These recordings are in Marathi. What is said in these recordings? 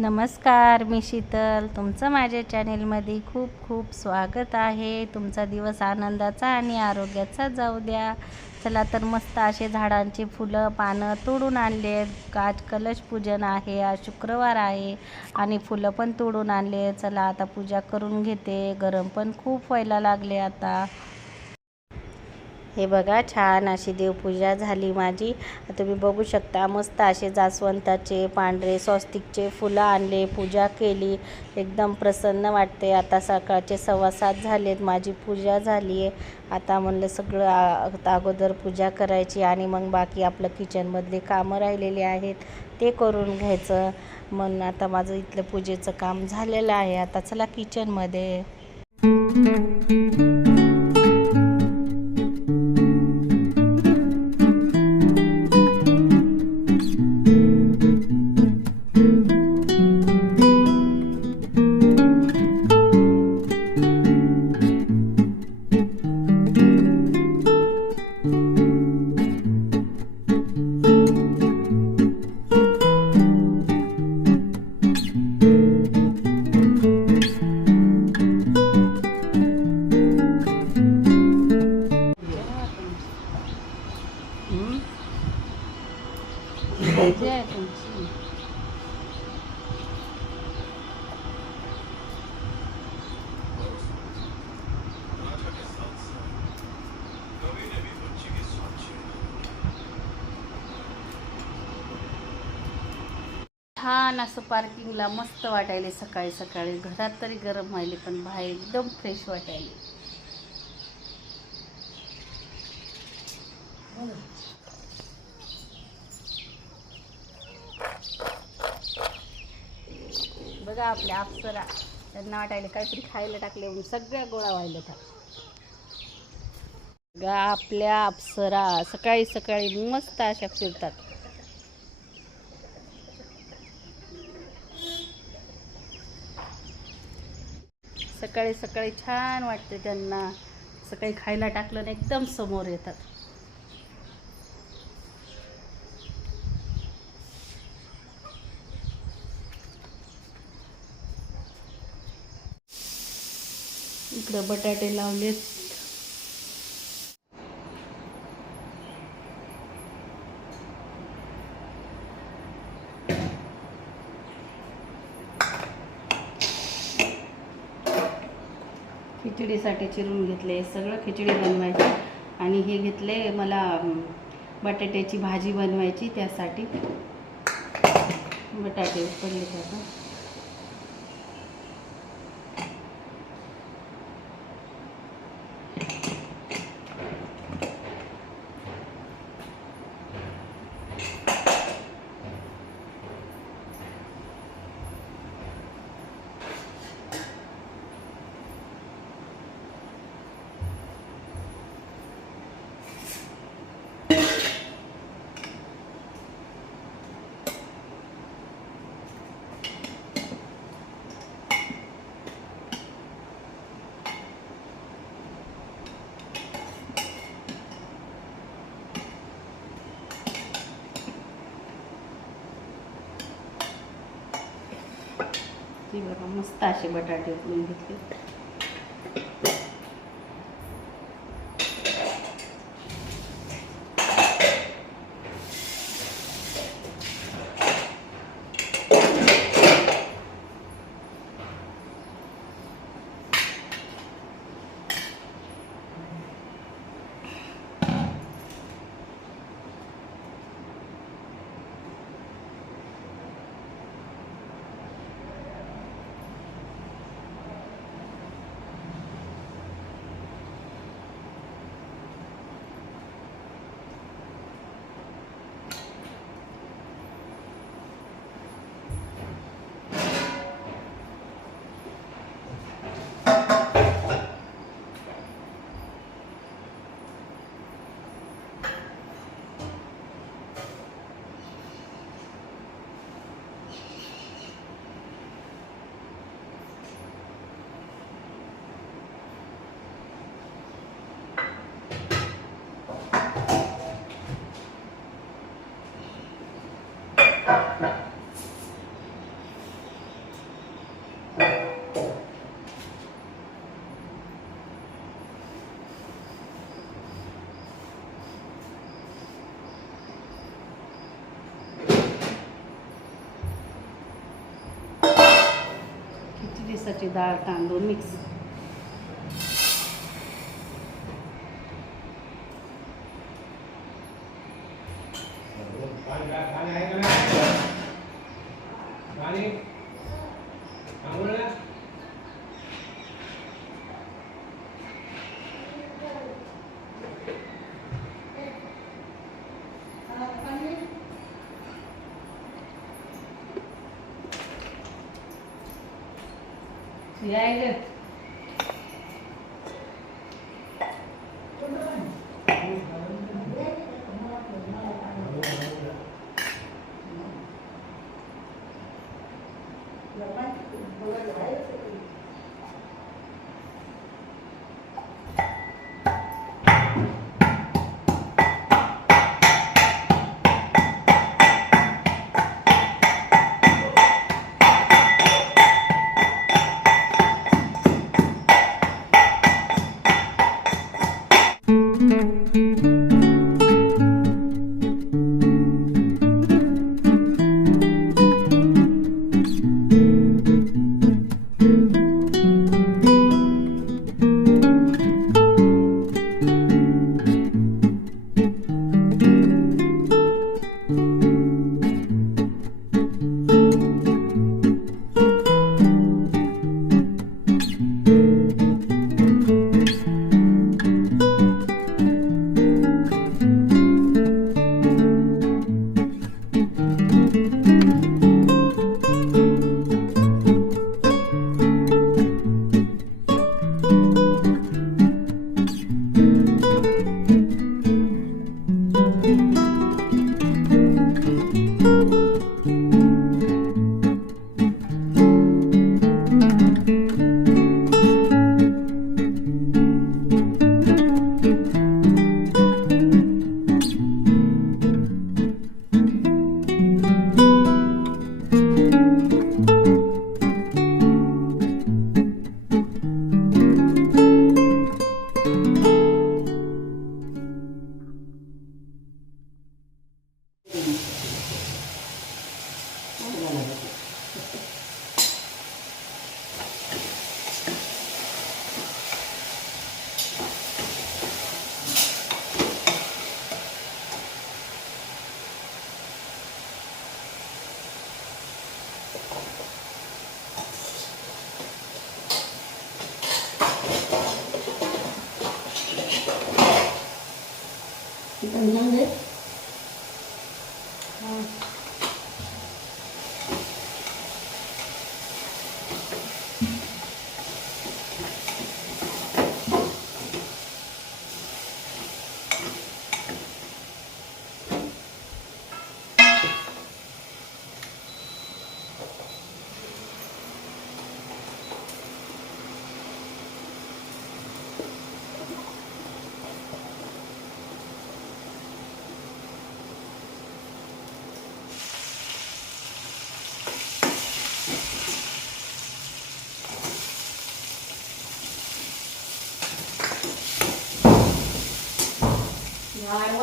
नमस्कार, मी शीतल. तुमचं माझ्या चॅनेलमध्ये खूप खूप स्वागत आहे. तुमचा दिवस आनंदाचा आणि आरोग्याचा जाऊ द्या. चला तर मस्त असे झाडांची फुलं पानं तोडून आणले. आज कलश पूजन आहे, आज शुक्रवार आहे आणि फुलं पण तोडून आणले. चला आता पूजा करून घेते. गरम पण खूप व्हायला लागले आता. हे बघा, छान अशी देवपूजा झाली माझी. तुम्ही बघू शकता, मस्त असे जास्वंताचे पांढरे स्वस्तिकचे फुलं आणले, पूजा केली. एकदम प्रसन्न वाटते. आता सकाळचे 7:15 झालेत, माझी पूजा झाली आहे. आता म्हणलं सगळं अगोदर पूजा करायची आणि मग बाकी आपलं किचनमधले कामं राहिलेले आहेत ते करून घ्यायचं. म्हणून आता माझं इथलं पूजेचं काम झालेलं आहे. आता चला किचनमध्ये. छान असं पार्किंगला मस्त वाटायले. सकाळी सकाळी घरात तरी गरम व्हायले पण बाहेर एकदम फ्रेश वाटायले. बघा आपल्या अप्सरा, त्यांना वाटायले काहीतरी खायला टाकले म्हणून सगळ्या गोळा व्हायला था. बघा आपल्या अप्सरा सकाळी सकाळी मस्त अशा फिरतात. सकाळी सकाळी छान वाटते त्यांना. सकाळी खायला टाकलं ना एकदम समोर येतात. इकडं बटाटे लावलेत. खिचडीसाठी चिरून घेतले, सगळं खिचडी बनवायची. आणि हे घेतले मला बटाट्याची भाजी बनवायची, त्यासाठी बटाटे उकडले त्याचा. ती बघा मस्त असे बटाटे उकडून घेतले. दिवसाची डाळ तांदूळ मिक्स. यायले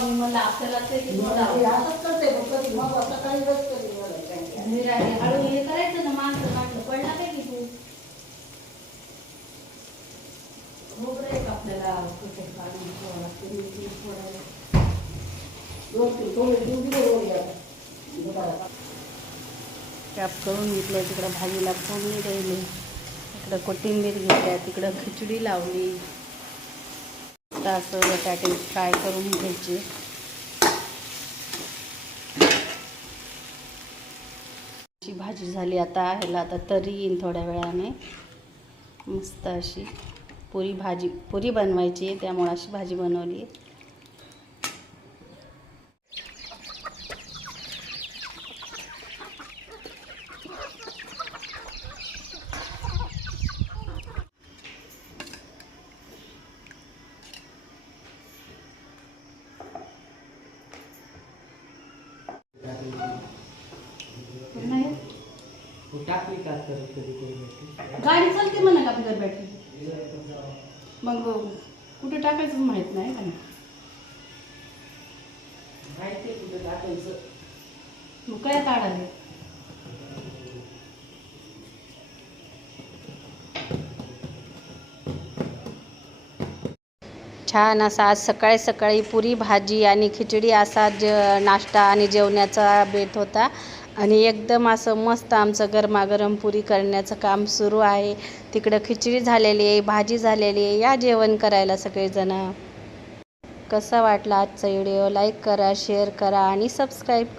मी मला आपल्याला ते असंच करते कधी मग सकाळी बस कधी हळू हे करायचं ना माणसं मांडलं पडला काय की तू खोबरं आहे का आपल्याला कुठे काढून कॅप करून घेतलं. तिकडं भाजीला फोडणी द्यायली, इकडं कोथिंबीर घेतल्या, तिकडं खिचडी लावली. असं बटाटे फ्राय करून घ्यायचे. अशी भाजी झाली. आता ह्याला आता तरी येईन थोड्या वेळाने. मस्त अशी पुरी बनवायची आहे, त्यामुळे अशी भाजी बनवली आहे. गाडी चालते म्हणा का बिगर बॅटरी, मग कुठे टाकायचं माहित नाही का, माहिती कुठे टाकायचं. मग काय काढाले छान असा आज सकाळी सकाळी पुरी भाजी आणि खिचडी असा नाश्ता आणि जेवणाचा बेत होता आणि एकदम असं मस्त आमचं गरमागरम पुरी करण्याचं काम सुरू आहे. तिकडं खिचडी झालेली आहे, भाजी झालेली आहे. या जेवण करायला सगळेजण. कसा वाटला आजचा व्हिडिओ? लाईक करा, शेअर करा आणि सबस्क्राईब करा.